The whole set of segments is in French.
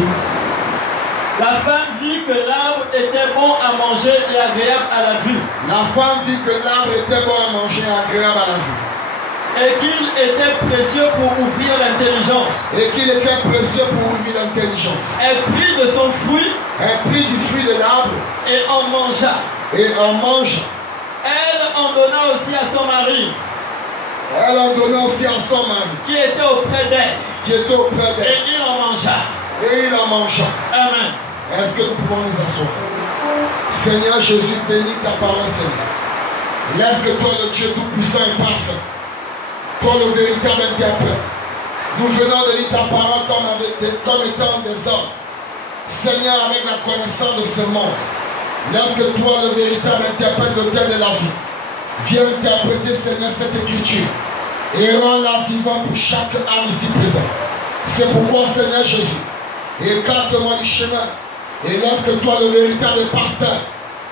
aujourd'hui. La femme vit que l'arbre était bon à manger et agréable à la vue. La femme vit que l'arbre était bon à manger et agréable à la vue. Et qu'il était précieux pour ouvrir l'intelligence. Et qu'il était précieux pour ouvrir l'intelligence. Elle prit de son fruit. Elle prit du fruit de l'arbre. Et en mangea. Et en mangea. Elle en donna aussi à son mari. Elle en donna aussi à son mari. Qui était auprès d'elle. Qui était auprès d'elle. Et il en mangea. Et il en mangea. Amen. Est-ce que nous pouvons nous asseoir? Seigneur Jésus, bénis ta parole, Seigneur. Laisse que toi, le Dieu tout-puissant et parfait, toi, le véritable interprète, nous venons de lire ta parole comme étant des hommes. Seigneur, avec la connaissance de ce monde, laisse que toi, le véritable interprète de Dieu de la vie, viens interpréter, Seigneur, cette écriture et rends-la vivante pour chaque âme ici présente. C'est pourquoi, Seigneur Jésus, écarte-moi du chemin et laisse que toi, le véritable pasteur,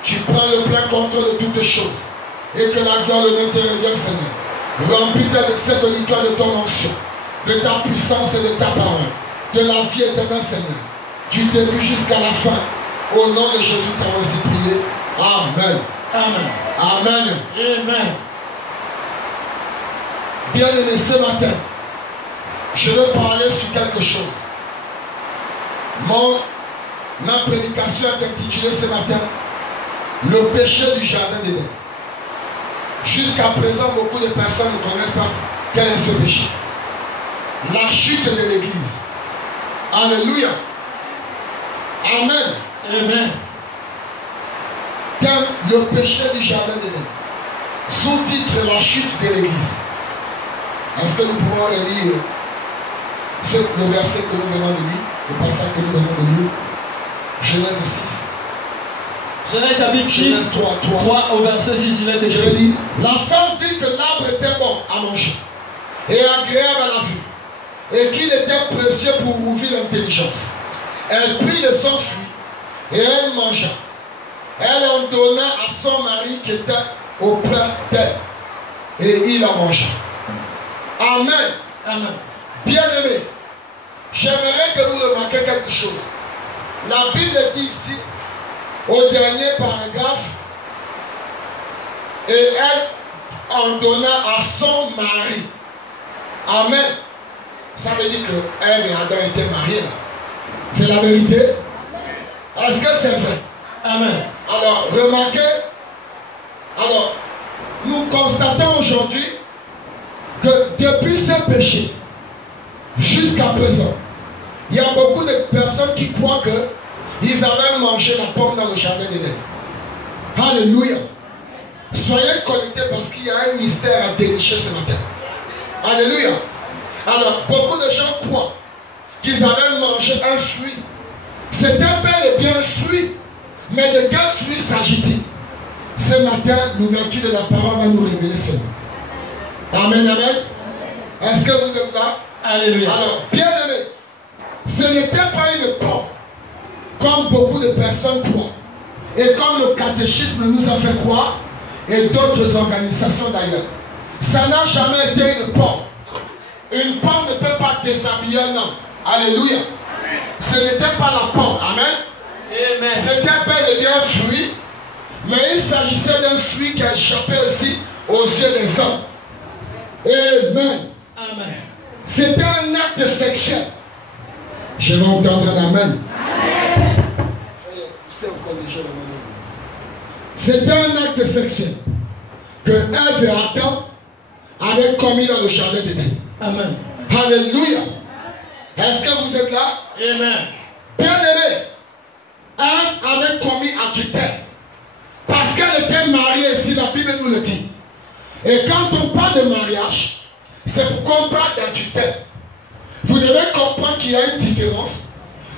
tu prends le plein contrôle de toutes les choses et que la gloire de l'intérieur, Seigneur, remplis-toi de cette victoire de ton onction, de ta puissance et de ta parole, de la vie éternelle, Seigneur, du début jusqu'à la fin. Au nom de Jésus, tu as aussi prié. Amen. Amen. Amen. Amen. Bien-aimé, ce matin, je veux parler sur quelque chose. Ma prédication est intitulée ce matin le péché du jardin d'Éden. Jusqu'à présent, beaucoup de personnes ne connaissent pas quel est ce péché. La chute de l'Église. Alléluia. Amen. Amen. Thème, le péché du jardin d'Éden. Sous-titre, la chute de l'Église. Est-ce que nous pouvons lire le verset que nous venons de lire, le passage que nous venons de lire? Genèse 6. Genèse chapitre 6, 3 au verset 6, il est écrit. Je dis, la femme vit que l'arbre était bon à manger et agréable à la vue, et qu'il était précieux pour ouvrir l'intelligence. Elle prit de son fruit et elle mangea. Elle en donna à son mari qui était auprès d'elle, et il en mangea. Amen. Amen. Bien-aimé, j'aimerais que vous remarquiez quelque chose. La Bible dit ici, au dernier paragraphe, et elle en donna à son mari. Amen. Ça veut dire que elle et Adam étaient mariés. C'est la vérité. Est-ce que c'est vrai? Amen. Alors, remarquez. Alors, nous constatons aujourd'hui que depuis ce péché, jusqu'à présent, il y a beaucoup de personnes qui croient qu'ils avaient mangé la pomme dans le jardin d'Éden. Alléluia. Soyez connectés parce qu'il y a un mystère à dénicher ce matin. Alléluia. Alors, beaucoup de gens croient qu'ils avaient mangé un fruit. C'était bel et bien un fruit. Mais de quel fruit s'agit-il? Ce matin, l'ouverture de la parole va nous révéler cela. Amen, amen. Est-ce que vous êtes là? Alléluia. Alors, bien aimé, ce n'était pas une pomme, comme beaucoup de personnes croient. Et comme le catéchisme nous a fait croire, et d'autres organisations d'ailleurs. Ça n'a jamais été une pomme. Une pomme ne peut pas déshabiller un homme. Alléluia. Ce n'était pas la pomme. Amen. Amen. C'était bel et bien un fruit, mais il s'agissait d'un fruit qui a échappé aussi aux yeux des hommes. Amen. Amen. C'était un acte sexuel. Je vais entendre un amen. C'était un acte sexuel que Ève et Adam avaient commis dans le jardin d'Éden. Amen. Alléluia. Est-ce que vous êtes là? Amen. Bien-aimé, Ève avait commis adultère parce qu'elle était mariée, si la Bible nous le dit. Et quand on parle de mariage, c'est pour qu'on parle d'adultère. Vous devez comprendre qu'il y a une différence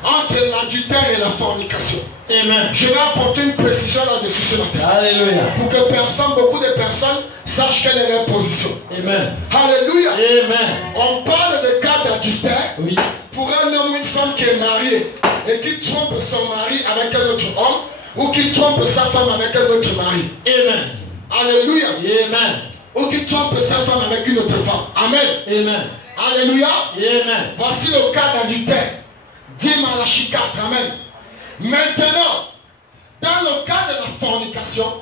entre l'adultère et la fornication. Amen. Je vais apporter une précision là-dessus ce matin. Alléluia. Pour que beaucoup de personnes sachent quelle est leur position. Amen. Alléluia. Amen. On parle de cas d'adultère Oui. pour un homme ou une femme qui est marié et qui trompe son mari avec un autre homme ou qui trompe sa femme avec un autre mari. Amen. Alléluia. Amen. Ou qui trompe sa femme avec une autre femme. Amen. Amen. Alléluia. Amen. Voici le cas d'adultère. Dis-moi à la chicane. Amen. Maintenant, dans le cas de la fornication,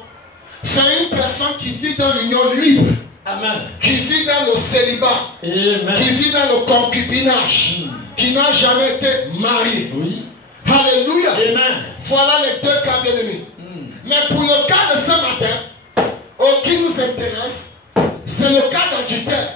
c'est une personne qui vit dans l'union libre. Amen. Qui vit dans le célibat. Amen. Qui vit dans le concubinage. Qui n'a jamais été marié. Oui. Alléluia. Amen. Voilà les deux cas bien-aimés. Mais pour le cas de ce matin, qui nous intéresse, c'est le cas d'adultère.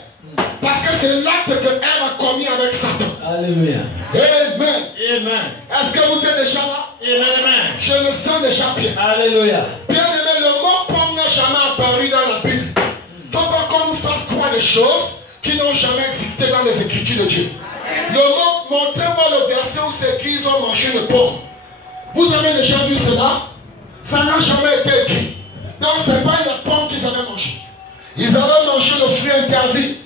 Parce que c'est l'acte que Ève a commis avec Satan. Alléluia. Amen. Amen. Est-ce que vous êtes déjà là? Amen. Amen. Je me sens déjà bien. Alléluia. Bien-aimé, le mot pomme n'a jamais apparu dans la Bible. Il ne faut pas qu'on nous fasse croire des choses qui n'ont jamais existé dans les Écritures de Dieu. Le mot, montrez-moi le verset où c'est écrit, ils ont mangé une pomme. Vous avez déjà vu cela? Ça n'a jamais été écrit. Donc ce n'est pas une pomme qu'ils avaient mangée. Ils avaient mangé le fruit interdit.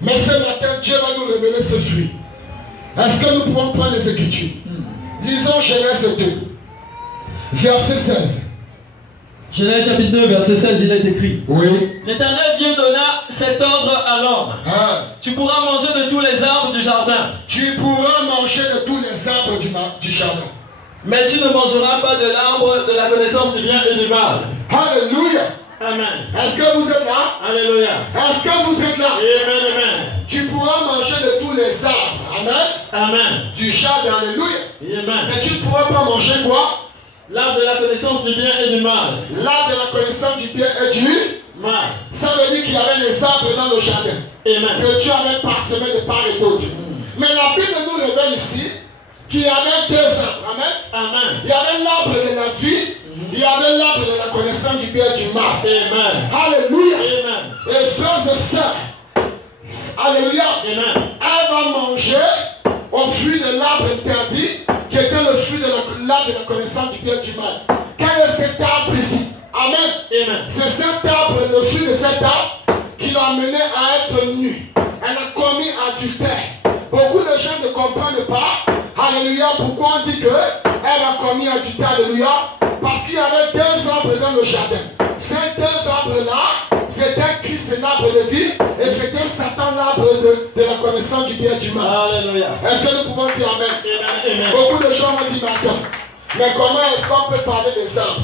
Mais ce matin, Dieu va nous révéler ce fruit. Est-ce que nous pouvons prendre les Écritures? Lisons Genèse 2, verset 16. Genèse chapitre 2, verset 16, il est écrit. Oui. L'Éternel Dieu donna cet ordre à l'homme. Tu pourras manger de tous les arbres du jardin. Tu pourras manger de tous les arbres du jardin. Mais tu ne mangeras pas de l'arbre de la connaissance du bien et du mal. Alléluia. Amen. Est-ce que vous êtes là? Alléluia. Est-ce que vous êtes là? Amen, amen. Tu pourras manger de tous les arbres. Amen. Amen. Du jardin. Alléluia. Amen. Mais tu ne pourras pas manger quoi? L'arbre de la connaissance du bien et du mal. L'arbre de la connaissance du bien et du mal. Ça veut dire qu'il y avait des arbres dans le jardin. Amen. Que Dieu avait parsemé de part et d'autre. Mais la Bible nous révèle ici qu'il y avait deux arbres. Amen. Amen. Il y avait l'arbre de la vie. Il y avait l'arbre de la connaissance du bien et du mal. Amen. Alléluia. Amen. Et frères et sœurs, alléluia. Amen. Elle va manger au fruit de l'arbre interdit, qui était le fruit de l'arbre de la connaissance du bien et du mal. Quel est cet arbre ici? Amen. Amen. C'est cet arbre, le fruit de cet arbre, qui l'a amené à être nue. Elle a commis adultère. Beaucoup de gens ne comprennent pas, alléluia, pourquoi on dit qu'elle a commis adultère, alléluia, parce qu'il y avait deux arbres dans le jardin. Ces deux arbres-là, c'était Christ, l'arbre de vie, et c'était Satan, l'arbre de la connaissance du bien et du mal. Alléluia. Est-ce que nous pouvons dire Amen? Amen. Amen. Beaucoup de gens ont dit, mais attends, mais comment est-ce qu'on peut parler des arbres?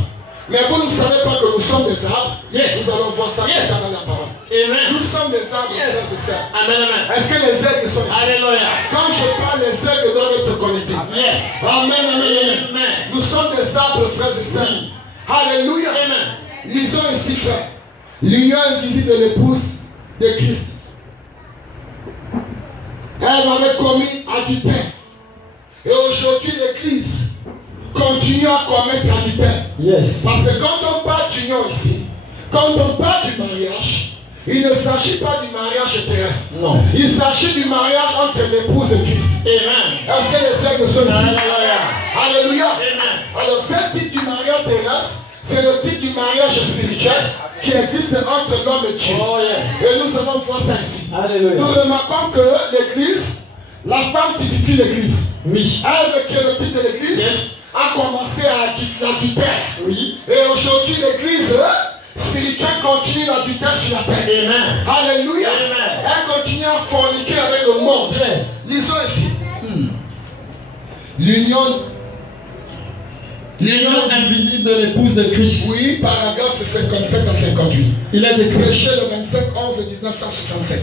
Mais vous ne savez pas que nous sommes des arbres. Yes. Nous allons voir ça Yes. dans la parole. Amen. Nous sommes des arbres, Yes. frères et sœurs. Amen. Amen. Est-ce que les aigles sont ici? Alléluia. Quand je parle, les aigles doivent être connectés. Yes. Amen, amen, amen. Amen. Nous sommes des arbres, frères et sœurs. Alléluia. Amen. Lisons ici, frère. L'union invisible de l'épouse de Christ. Elle avait commis adultère. Et aujourd'hui, l'Église continue à commettre adultère. Yes. Parce que quand on parle d'union ici, quand on parle du mariage, il ne s'agit pas du mariage terrestre. Non. Il s'agit du mariage entre l'épouse et Christ. Amen. Est-ce que les aigles sont ici? Alléluia. Alléluia. Amen. Alors, ce type du mariage terrestre, c'est le type du mariage spirituel qui existe entre l'homme et Dieu. Oh yes. Et nous allons voir ça ici. Alléluia. Nous remarquons que l'Église, la femme typifie l'Église. Oui. Elle, qui est le type de l'Église, Yes. a commencé à l'adultère. Oui. Et aujourd'hui, l'Église spirituelle continue l'adultère sur la terre. Amen. Alléluia. Amen. Elle continue à forniquer avec le monde. Yes. Lisons ici. L'union invisible de l'épouse de Christ. Oui, paragraphe 57 à 58. Il est écrit. Péché le 25/11/1967.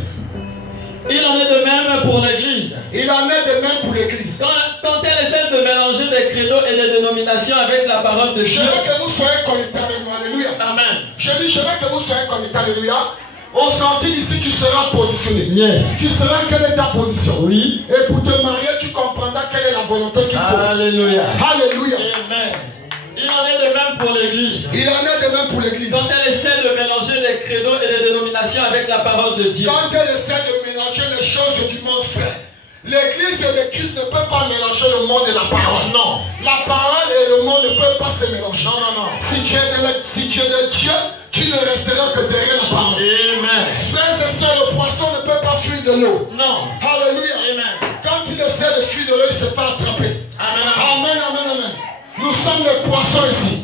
Il en est de même pour l'Église. Il en est de même pour l'Église. Quand elle essaie de mélanger des credos et des dénominations avec la parole de Je Dieu. veux que vous soyez connectés avec moi. Alléluia. Amen. Je dis, je veux que vous soyez connectés. Alléluia. Au sortir d'ici, tu seras positionné. Yes. Tu sauras quelle est ta position. Oui. Et pour te marier, tu comprendras quelle est la volonté qu'il faut. Alléluia. Alléluia. Amen. Il en est de même pour l'Église. Il en est de même pour l'Église. Quand elle essaie de mélanger les credos et les dénominations avec la parole de Dieu. Quand elle essaie de mélanger les choses du monde, frère, l'Église et le Christ ne peuvent pas mélanger le monde et la parole. Non. La parole et le monde ne peuvent pas se mélanger. Non, non, non. Si tu es de Dieu, tu ne resteras que derrière la parole. Amen. Frères et sœurs, le poisson ne peut pas fuir de l'eau. Non. Alléluia. Amen. Quand il essaie de fuir de l'eau, il ne se fait attraper. Amen. Amen, amen, amen. Nous sommes des poissons ici.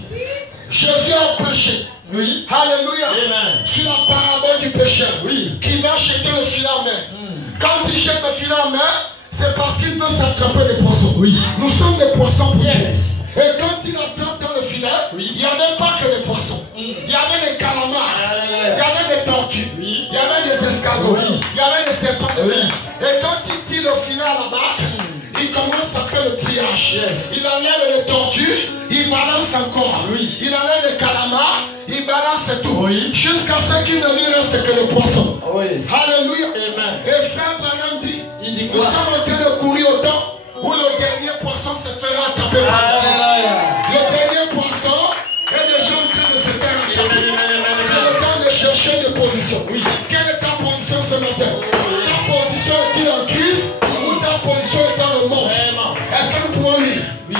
Jésus a péché. Oui. Alléluia. Amen. Sur la parabole du pécheur. Oui. Qui va jeter le filet en mer. Quand il jette le filet en mer, c'est c'est parce qu'il veut s'attraper des poissons. Oui. Nous sommes des poissons pour Dieu. Yes. Et quand il attrape dans le filet, Oui. il n'y avait pas que des poissons. Il y avait des calamars, il y avait des tortues, Oui. il y avait des escargots, Oui. il y avait des serpents de Oui. mer. Et quand il tire le filet à la barque, il commence à faire le triage. Yes. Il enlève les tortues, il balance encore. Oui. Il enlève les calamars, il balance tout. Oui. Jusqu'à ce qu'il ne lui reste que les poissons. Oh, yes. Alléluia. Amen. Et frère Branham dit, Il dit nous quoi? sommes en train de courir au temps où le dernier poisson se fera attraper par le Seigneur. Alléluia. Le dernier poisson est déjà en train de se faire attraper. Amen, amen, amen, C'est le temps de chercher des positions. Oui. Quelle est ta position ce matin? Ta position est-il en Christ ou ta position est dans le monde? Vraiment. Est-ce que nous pouvons lire? Oui.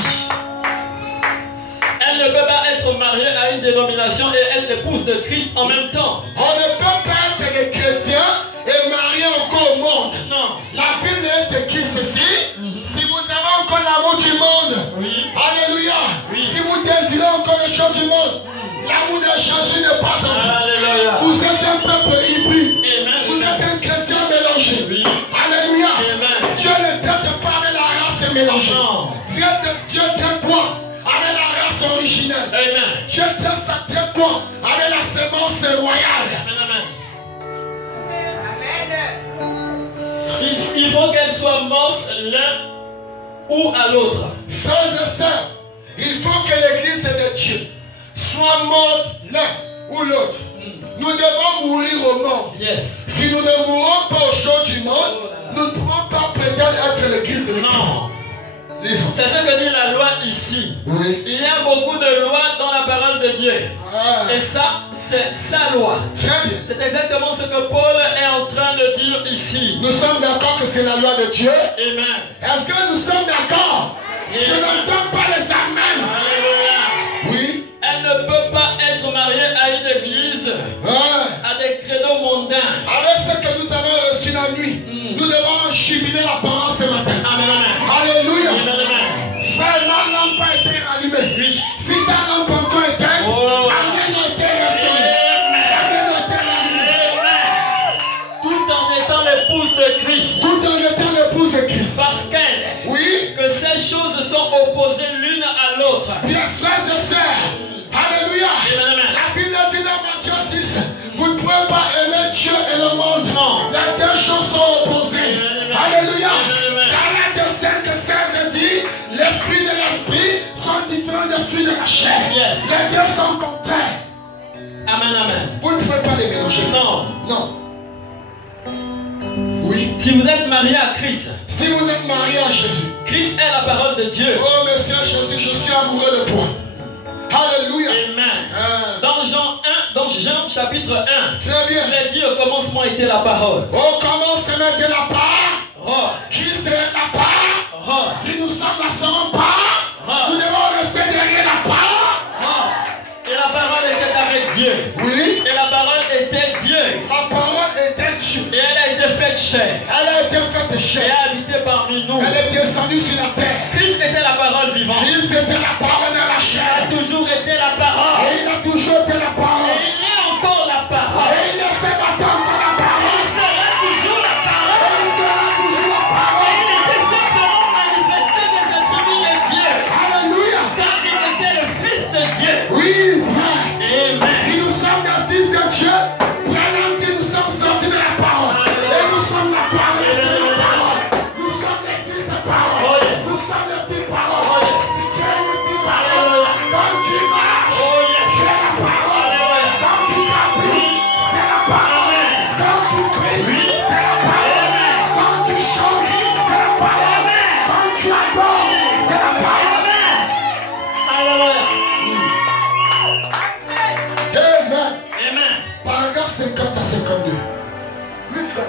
Elle ne peut pas être mariée à une dénomination et être épouse de Christ en même temps. On ne peut pas être des chrétiens et marier encore au monde. Non. La Bible est écrite ceci. Si vous avez encore l'amour du monde, Oui. alléluia. Oui. Si vous désirez encore les choses du monde, l'amour de Jésus n'est pas en vous. Alléluia. Vous êtes un peuple hybride. Amen. Vous êtes un chrétien mélangé. Oui. Alléluia. Amen. Dieu ne traite pas avec la race mélangée. Non. Dieu traite quoi? Avec la race originelle. Amen. Dieu traite quoi? Avec la semence royale. Amen, amen. Il faut qu'elle soit morte l'un ou à l'autre. Frères et sœurs, il faut que l'église de Dieu soit morte l'un ou l'autre. Nous devons mourir au monde. Yes. Si nous ne mourons pas aux choses du monde, nous ne pouvons pas prétendre être l'église de Christ. Non. Lisons. C'est ce que dit la loi ici. Oui. Il y a beaucoup de lois dans la parole de Dieu. Ah, Et ça, c'est sa loi. très bien. C'est exactement ce que Paul est en train de dire ici. Nous sommes d'accord que c'est la loi de Dieu. Amen. Est-ce que nous sommes d'accord? Je n'entends pas les amens. Alléluia. Oui. Elle ne peut pas être mariée à une église, Ah, à des credos mondains. avec ce que nous avons reçu la nuit, nous devons jubiler la parole ce matin. Amen, amen. Alléluia. Amen, amen. Frère, ma lampe a été allumée. Oui. Si ta lampe encore est éteinte, Oh. Amen a été restaurée. Amen a été allumée. Tout en étant l'épouse de Christ. Tout en étant l'épouse de Christ. Parce qu'elle, Oui. que ces choses sont opposées l'une à l'autre. Bien, frères et sœurs. Alléluia. Amen, amen. La Bible dit dans Matthieu 6, vous ne pouvez pas aimer Dieu et le monde. Non. Les deux choses sont opposées. Amen. Alléluia. Amen. Dans l'acte 5:16 dit, les fruits de l'esprit sont différents des fruits de la chair. Yes. Les deux sont contraires. Amen, amen. Vous ne pouvez pas les mélanger. Non. Non. Oui. Si vous êtes marié à Christ, Si vous êtes marié à Jésus, Christ est la parole de Dieu. oh Monsieur Jésus, je suis amoureux de toi. Alléluia. Amen. Ah, Dans Jean chapitre 1, très bien. il est dit au commencement était la parole. Au commencement de la part, Oh, Christ est la part. oh, Si nous sommes la seconde part, nous devons rester derrière la part. oh. Et la parole était avec Dieu. Oui. Et la parole était Dieu. La parole était Dieu. Et elle a été faite chair. Elle a été faite de Et chair. a habité parmi nous. Elle est descendue sur la terre. Christ était la parole vivante. Christ était la parole de la Il chair. a toujours été la parole. Et il a toujours été la Et parole. il est encore la parole. Et il est ce matin encore la parole. Il sera toujours la Et parole. il sera toujours la Et parole. il était simplement manifesté des attributs de Dieu. Alléluia. Car il était le Fils de Dieu. Oui, Père. Amen. Si nous sommes des fils de Dieu, Branham dit nous sommes sortis de la parole. Et nous sommes la parole, c'est la parole. Nous sommes les fils de parole. Oh, yes. Nous sommes les fils de parole. Oh, yes. Si Dieu est le fils de parole, quand tu marches, Oh, yes. c'est la parole. Alléluia. Quand tu t'appuies, c'est la parole. Amen. Quand tu pries, Oui. c'est la parole. Amen. Quand tu chantes, c'est la parole. Amen. Quand tu adores, c'est la parole. Amen. Alléluia. Amen. Amen. Paragraphe 50 à 52. Oui, frère.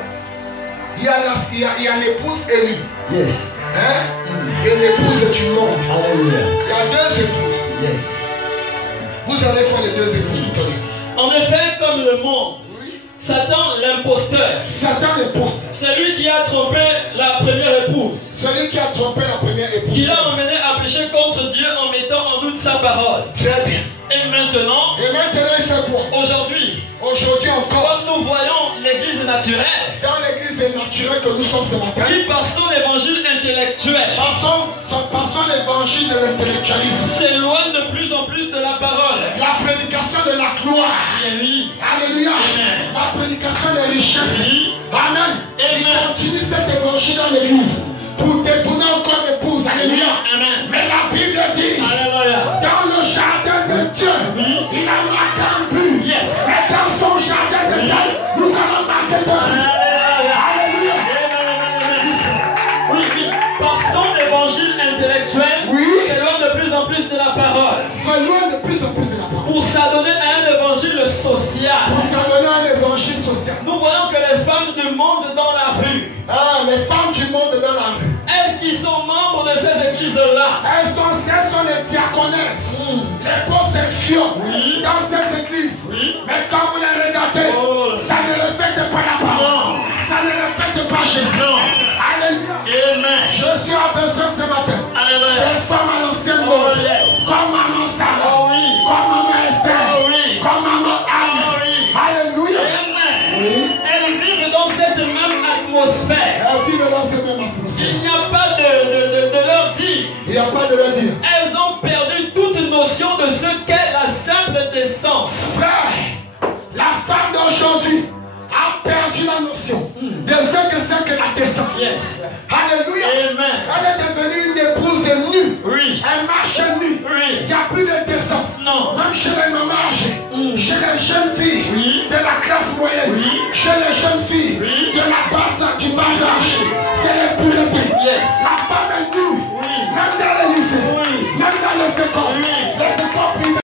Il y a l'épouse élue. Yes. Hein? Et l'épouse du monde. Alléluia. Il y a deux épouses. Yes. Vous allez faire les deux épouses tout à l'heure. En effet, comme le monde, Oui. Satan, l'imposteur, Satan l'épouse. celui qui a trompé la première épouse, Celui qui a trompé la première épouse. qui l'a emmené à pécher contre Dieu en mettant en doute sa parole. Très bien. Et maintenant, Et maintenant, il fait quoi? aujourd'hui, Aujourd'hui encore, comme nous voyons l'église naturelle, dans l'église dénaturés que nous sommes ce matin. qui par son évangile intellectuel Passons l'évangile de l'intellectualisme. s'éloigne de plus en plus de la parole. La prédication de la gloire. Bien oui. Alléluia. Amen. La prédication des richesses. Oui. Amen. Il Amen. continue cet évangile dans l'église pour détourner encore l'épouse. Alléluia. Amen. Mais la Bible dit, Alléluia. dans le jardin de Dieu, Oui. il a marqué un but. Yes. Et dans son jardin de Dieu, nous allons marquer deux buts. Alléluia. Alléluia. Oui, oui. Par son évangile intellectuel, Oui. s'éloigne de plus en plus de la parole. Soyons de plus en plus de la parole. Pour s'adonner à un évangile social. Pour s'adonner à un évangile social. Nous voyons que les femmes du monde dans la rue, Les femmes du monde dans la rue, elles qui sont membres de ces églises-là, elles sont les diaconesses, les beaux fions Oui. dans cette église. Oui. Mais quand vous les regardez, Oh. ça ne reflète pas la parole. Non. Ça ne reflète pas Jésus. Non. Alléluia. Amen. Je suis en besoin ce matin. Alléluia. Des femmes à l'ancienne Oh, mode. yes. Comme maman Sarah. Oh oui. Comme maman Esther. Oh oui. Comme maman Anne. Oh oui. Alléluia. Amen. Oui. Elles vivent dans cette même atmosphère. Elles vivent dans cette même atmosphère. Il n'y a pas de leur dire. Il n'y a pas de leur dire. Elles ont perdu toute notion de ce qu'est la simple décence. Frère, la femme d'aujourd'hui a perdu la notion de ce que c'est que la décence. Yes. Alléluia. Amen. Elle est devenue une épouse nue. Oui. Elle marche nue. Oui. Il n'y a plus de décence. Non. Même chez les mamans âgées, chez les jeunes